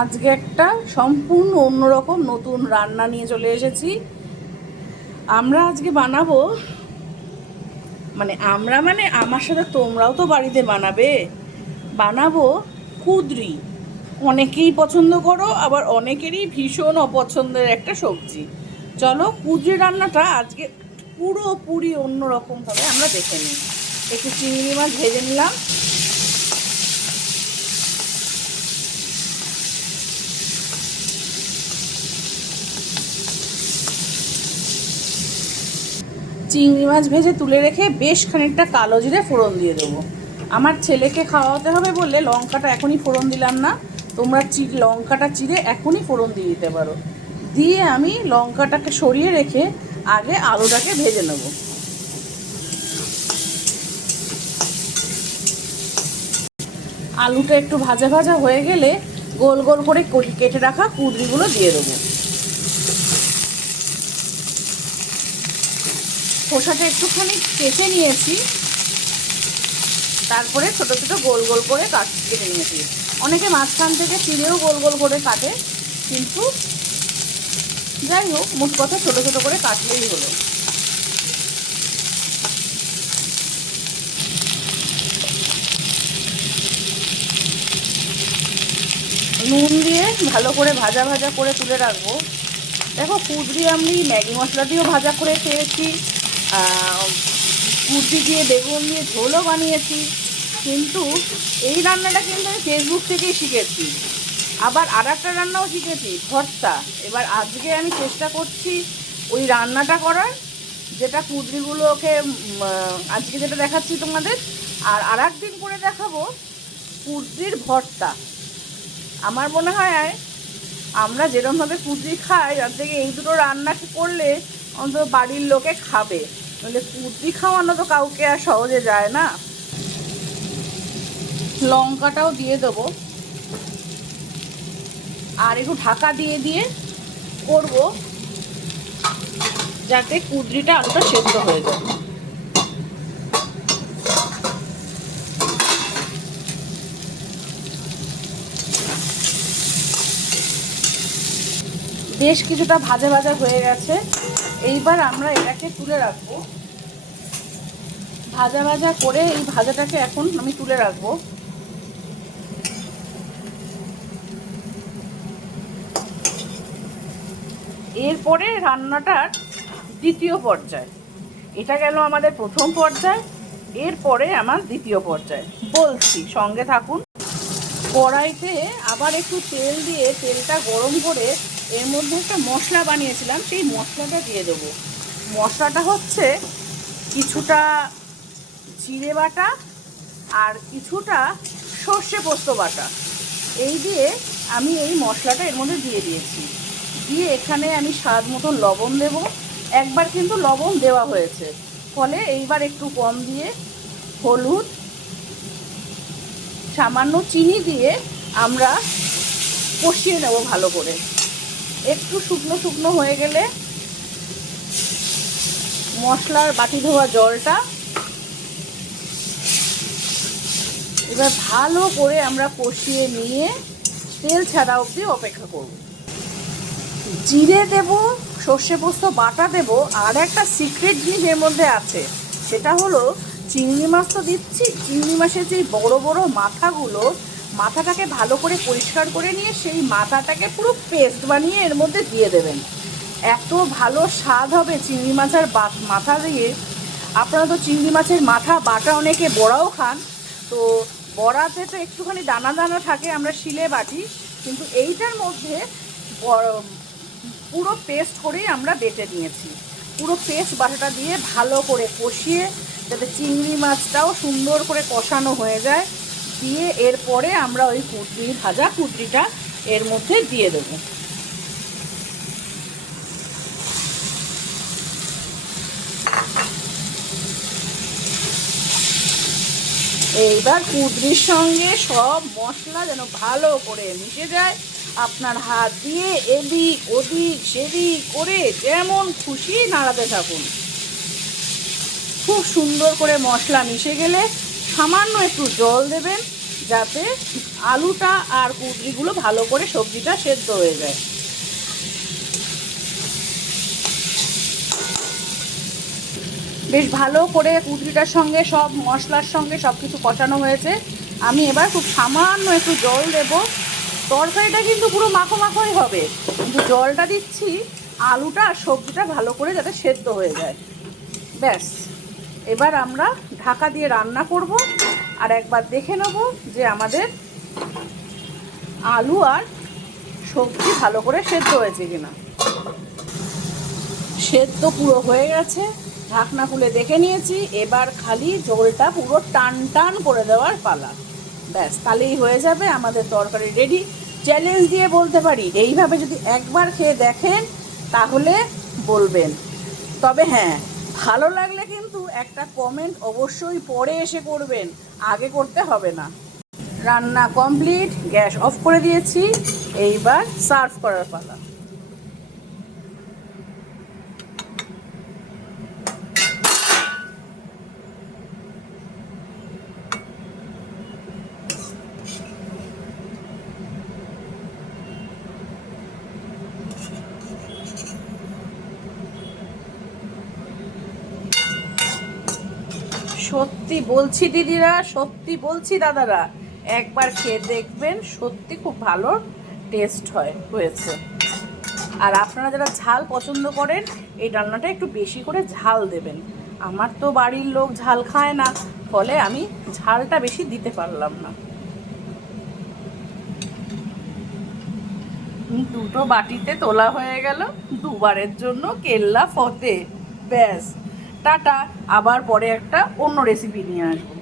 আজকে একটা সম্পূর্ণ অন্যরকম নতুন রান্না নিয়ে চলে এসেছি। আমরা আজকে বানাবো, মানে আমার সাথে তোমরাও তো বাড়িতে বানাবো কুঁদরি। অনেকেই পছন্দ করো, আবার অনেকেরই ভীষণ অপছন্দের একটা সবজি। চলো কুঁদরি রান্নাটা আজকে পুরোপুরি অন্যরকমভাবে আমরা দেখে নিই। একটু চিংড়ি মাছ ভেজে নিলাম। চিংড়ি মাছ ভেজে তুলে রেখে বেশ খানিকটা কালো জিরে ফোড়ন দিয়ে দেবো। আমার ছেলেকে খাওয়াতে হবে বলে লঙ্কাটা এখনই ফোড়ন দিলাম না। তোমরা লঙ্কাটা চিরে এখনই ফোড়ন দিয়ে দিতে পারো। দিয়ে আমি লঙ্কাটাকে সরিয়ে রেখে আগে আলুটাকে ভেজে নেব। আলুটা একটু ভাজা ভাজা হয়ে গেলে গোল গোল করে কেটে রাখা কুঁদরিগুলো দিয়ে দেবো। খোসাটা একটুখানি কেটে নিয়েছি, তারপরে ছোট ছোট গোল গোল করে কেটে নিয়েছি। অনেকে মাঝখান থেকে চিড়েও গোল গোল করে কাটে, কিন্তু যাই হোক, মোট কথা ছোট ছোট করে কাটলেই হলো। নুন দিয়ে ভালো করে ভাজা ভাজা করে তুলে রাখবো। দেখো, কুঁদরি আমি ম্যাগি মশলা দিয়েও ভাজা করে খেয়েছি, কুঁদরি দিয়ে বেগুন দিয়ে ঝোলও বানিয়েছি, কিন্তু এই রান্নাটা কিন্তু আমি ফেসবুক থেকেই শিখেছি। আবার আর একটা রান্নাও শিখেছি, ভর্তা। এবার আজকে আমি চেষ্টা করছি ওই রান্নাটা করার, যেটা কুঁদরিগুলোকে আজকে যেটা দেখাচ্ছি তোমাদের, আর একদিন করে দেখাবো কুঁদরির ভর্তা। আমার মনে হয় আমরা যেরকমভাবে কুঁদরি খাই, তার থেকে এই দুটো রান্না করলে অন্তত বাড়ির লোকে খাবে। নইলে কুঁদরি খাওয়ানো তো কাউকে আর সহজে যায় না। লঙ্কাটাও দিয়ে দেবো, আর একটু ঢাকা দিয়ে দিয়ে করবো যাতে কুঁদরিটা আলুটা সেদ্ধ হয়ে যায়। বেশ কিছুটা ভাজা ভাজা হয়ে গেছে। এইবার আমরা এটাকে তুলে রাখবো। ভাজা ভাজা করে এই ভাজাটাকে এখন আমি তুলে রাখবো। এরপরে রান্নাটার দ্বিতীয় পর্যায়, এটা গেল আমাদের প্রথম পর্যায়, এরপরে আমার দ্বিতীয় পর্যায় বলছি, সঙ্গে থাকুন। কড়াইতে আবার একটু তেল দিয়ে তেলটা গরম করে এর মধ্যে একটা মশলা বানিয়েছিলাম, সেই মশলাটা দিয়ে দেবো। মশলাটা হচ্ছে কিছুটা জিরে বাটা আর কিছুটা সর্ষে পোস্ত বাটা। এই দিয়ে আমি এই মশলাটা এর মধ্যে দিয়ে দিয়েছি। দিয়ে এখানে আমি স্বাদ মতো লবণ দেব। একবার কিন্তু লবণ দেওয়া হয়েছে, ফলে এইবার একটু কম দিয়ে হলুদ, সামান্য চিনি দিয়ে আমরা কষিয়ে নেব ভালো করে। একটু শুকনো শুকনো হয়ে গেলে মশলার বাটি ধোয়া জলটা এবার ভালো করে আমরা কষিয়ে নিয়ে তেল ছাড়া অবধি অপেক্ষা করব। জিরে দেব, সর্ষে পোস্ত বাটা দেব, আর একটা সিক্রেট জিনিস এর মধ্যে আছে, সেটা হলো চিংড়ি মাছ তো দিচ্ছি। চিংড়ি মাছের যেই বড় বড় মাথাগুলো, মাথাটাকে ভালো করে পরিষ্কার করে নিয়ে সেই মাথাটাকে পুরো পেস্ট বানিয়ে এর মধ্যে দিয়ে দেবেন। এত ভালো স্বাদ হবে চিংড়ি মাছের মাথা দিয়ে। আপনারা তো চিংড়ি মাছের মাথা বাটা অনেকে বড়াও খান, তো বড়াতে তো একটুখানি দানা দানা থাকে, আমরা শিলে বাটি, কিন্তু এইটার মধ্যে পুরো পেস্ট করেই আমরা বেটে নিয়েছি। পুরো পেস্ট বাটাটা দিয়ে ভালো করে কষিয়ে, যাতে চিংড়ি মাছটাও সুন্দর করে কষানো হয়ে যায়, দিয়ে এরপরে আমরা ওই ভাজা কুঁদরিটা এর মধ্যে দিয়ে দেবো। এইবার কুঁদরির সঙ্গে সব মশলা যেন ভালো করে মিশে যায়, আপনার হাত দিয়ে এদিক ওদিক সেদিক করে যেমন খুশি নাড়াতে থাকুন। খুব সুন্দর করে মশলা মিশে গেলে সামান্য একটু জল দেবেন, যাতে আলুটা আর কুঁদরিগুলো ভালো করে সবজিটা সেদ্ধ হয়ে যায়। বেশ ভালো করে কুঁদরিটার সঙ্গে সব মশলার সঙ্গে সব কিছু কষানো হয়েছে। আমি এবার খুব সামান্য একটু জল দেব। তরকারিটা কিন্তু পুরো মাখো মাখোই হবে, কিন্তু জলটা দিচ্ছি আলুটা আর সবজিটা ভালো করে যাতে সেদ্ধ হয়ে যায়। ব্যাস, এবার আমরা ঢাকা দিয়ে রান্না করব আর একবার দেখে নেব যে আমাদের আলু আর সবজি ভালো করে সেদ্ধ হয়েছে কিনা। সেদ্ধ পুরো হয়ে গেছে, ঢাকনা খুলে দেখে নিয়েছি। এবার খালি ঝোলটা পুরো টান টান করে দেওয়ার পালা। ব্যাস, তাহলেই হয়ে যাবে আমাদের তরকারি রেডি। চ্যালেঞ্জ দিয়ে বলতে পারি, এইভাবে যদি একবার খেয়ে দেখেন তাহলে বলবেন। তবে হ্যাঁ, ভালো লাগলে কিন্তু একটা কমেন্ট অবশ্যই পরে এসে করবেন, আগে করতে হবে না। রান্না কমপ্লিট, গ্যাস অফ করে দিয়েছি। এইবার সার্ভ করার পালা। সত্যি বলছি দিদিরা, সত্যি বলছি দাদারা, একবার খেয়ে দেখবেন, সত্যি খুব ভালো টেস্ট হয়েছে। আর আপনারা যারা ঝাল পছন্দ করেন, এই রান্নাটা একটু বেশি করে ঝাল দেবেন। আমার তো বাড়ির লোক ঝাল খায় না, ফলে আমি ঝালটা বেশি দিতে পারলাম না। দুটো বাটিতে তোলা হয়ে গেল, দুবারের জন্য কেল্লা ফতে। ব্যাস, টাটা। আবার পরে একটা অন্য রেসিপি নিয়ে আসবো।